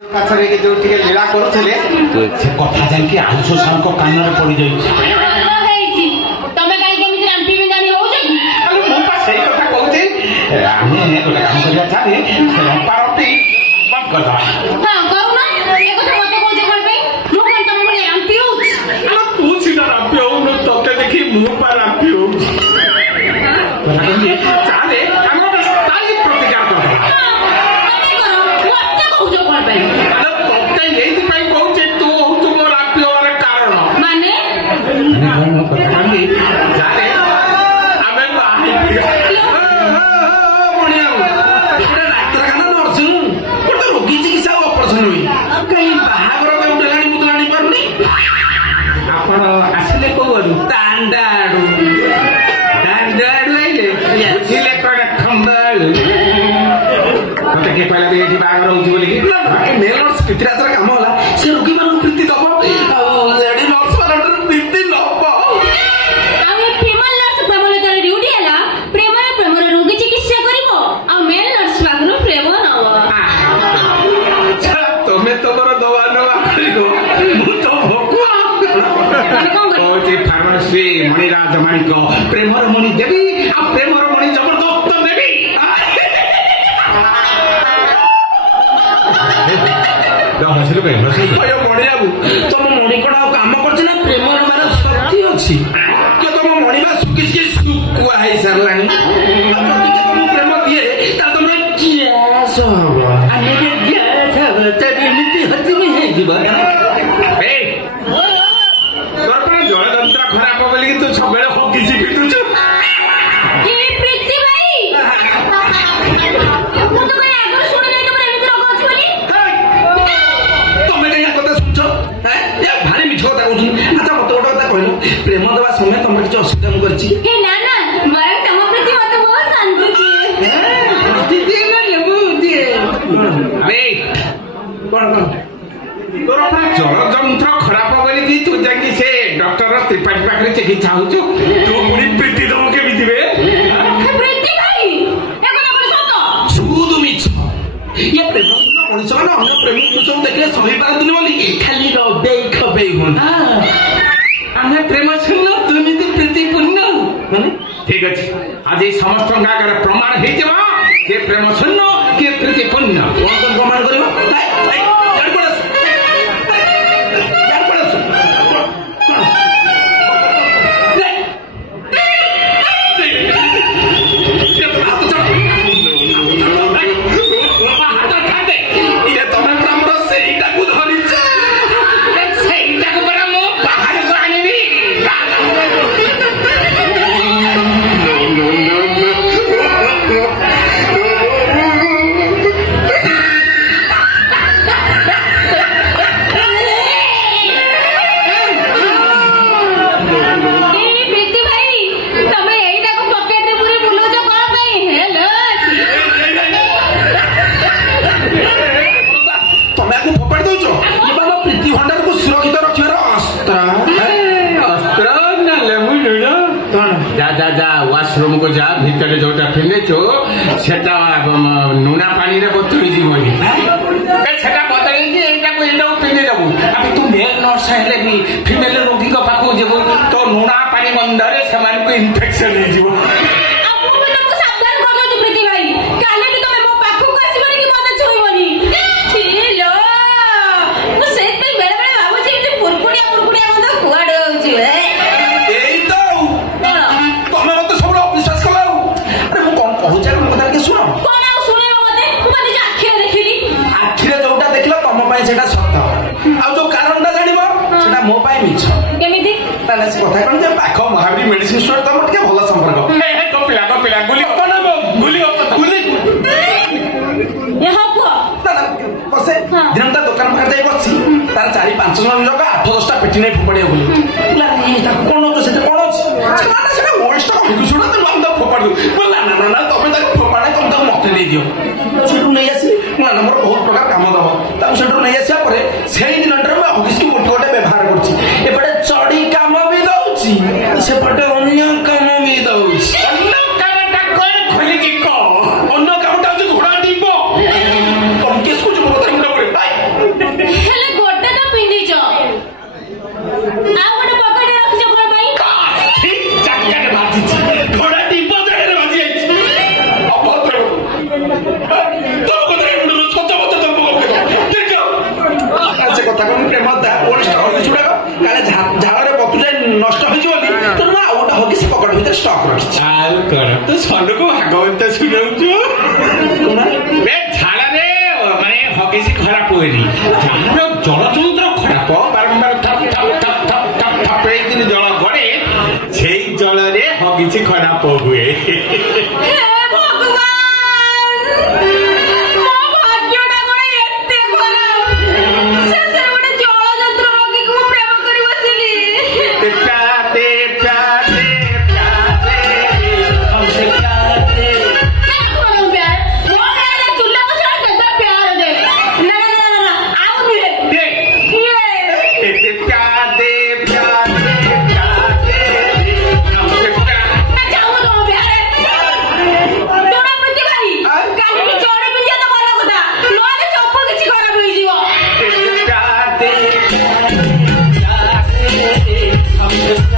जो लीला करुले से कथा जाकि आयुष सार कान में पड़ जाए काम है से रोगी मान प्रीति दब लेडी नर्स मान प्रीति नब फीमेल नर्स प्रेम ड्यूटी है प्रेम प्रेम रोगी चिकित्सा कर मेल नर्स पाखु प्रेम नब तुम्हें तुम दवा नवा कर फार्मासी मणिराज माणिक प्रेमर मणि देवी आ प्रेमर मणि जबरदस्त देवी बढ़िया तुम मणि कड़ा काम कर प्रेमर मार शक्ति अच्छी कि तुम मणि बा सुखी शुआ हो सारा तुम प्रेम दिए तुम गैस हम जलतंत्र खराब बोली तू सब किसी पिटुच प्रेम देवा समय तुम किसी असुविधा जलतंत्र खराब बोली तू जाकि से डॉक्टर त्रिपाठी पाखे चिकित्सा हो तू प्रीति दब केमी ये प्रेम मनुष्य मैंने अन्य प्रेमी पुरुष देखिए सही पारती बोली खाली रबे खबे आम प्रेम शून्य दुर्नीति प्रीति पूर्ण ठीक अच्छे आज समस्त प्रमाण हो प्रेम शून्य किए प्रीति पूर्ण कौन प्रमाण कर वाशरूम को जा भीतर जोटा फिनेचो सेटा नुना पानी रे बतुई जीवनी सेटा बदल पिंधि देबू अब तू मेल नर्स हेले भी फीमेल रोगी को पाखु जेबू तो नुना पानी बंधरे से इन्फेक्शन हो जीवो कथा कौन पाख महावीर मेडिसिन स्टोर तुम टे भल संपर्क पिला गुली बसे दिन दुकान पाखे जा बसी तार 4-5 जन लोक 8-10टा पेटी नहीं फोपाड़े कौन कौन अच्छे ओल्ड स्टॉक फोपाड़ दू ना तुम फोपाड़े तुम मत दे दियो नहीं आसी मोर बहुत प्रकार कम दब से नहीं आसापर से दिन हगिस की गोटे गोटे व्यवहार करपटे चढ़ी कम भी दौर सेपटे अन्य कम भी दौर खोलिकी कह अन्न कामटा घोड़ा टीप तुम किस कुछ ରଖିଛି ଆଉ କଣ ତୁ ସନକୁ ଭାଗବତ ଶୁଣଉଛୁ ବେ ଝାଳରେ ମାନେ ହଗିସି ଖରାପ ହୁଏନି ଯାହାର ଜଳଯନ୍ତ୍ର ଖରାପ ବାରମ୍ବାର ଥପ ଥପ ଥପ ଥପ ଥପ ଥପ ହେଇକିନି ଜଳ ଗଡେ ସେଇ ଜଳରେ ହଗିସି ଖରାପ ହୁଏ ହେ ଭଗବାନ ମୋ ଭାଗ୍ୟଟା କଣ ଏତେ ଖରାପ ଶେଷରେ ଗୋଟେ ଜଳଯନ୍ତ୍ର ରୋଗୀକୁ ମୁଁ ପ୍ରେମ କରି ବସିଲି प्यार दे प्यार दे प्यार दे हमसे प्यार दे क्या करो प्यार वो मेरा चूल्हा को छोड़ के तो प्यार दे ना आओ नहीं दे ये प्यार दे प्यार दे प्यार दे हमसे प्यार मैं जाऊँ तो प्यार डोरा प्रति भाई काली की चोरी पिंजा तो बोला कथा नोले चप्पल किसी खराब हुई जीवो प्यार दे हमसे